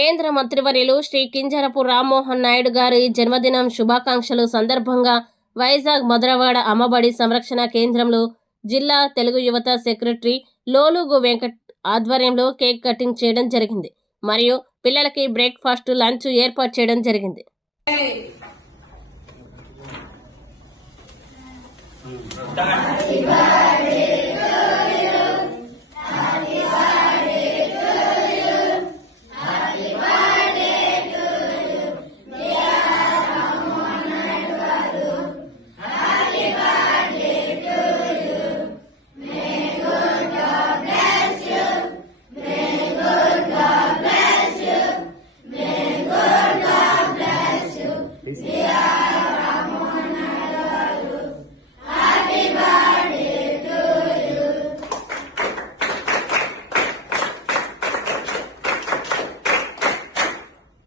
కేంద్ర మంత్రివర్యులు శ్రీ కింజరపు రామ్మోహన్ నాయుడు గారి జన్మదినం శుభాకాంక్షలు సందర్భంగా వైజాగ్ మధురవాడ అమ్మబడి సంరక్షణ కేంద్రంలో జిల్లా తెలుగు యువత సెక్రటరీ లోలుగు వెంకట్ ఆధ్వర్యంలో కేక్ కటింగ్ చేయడం జరిగింది. మరియు పిల్లలకి బ్రేక్ఫాస్ట్, లంచ్ ఏర్పాటు చేయడం జరిగింది. Happy birthday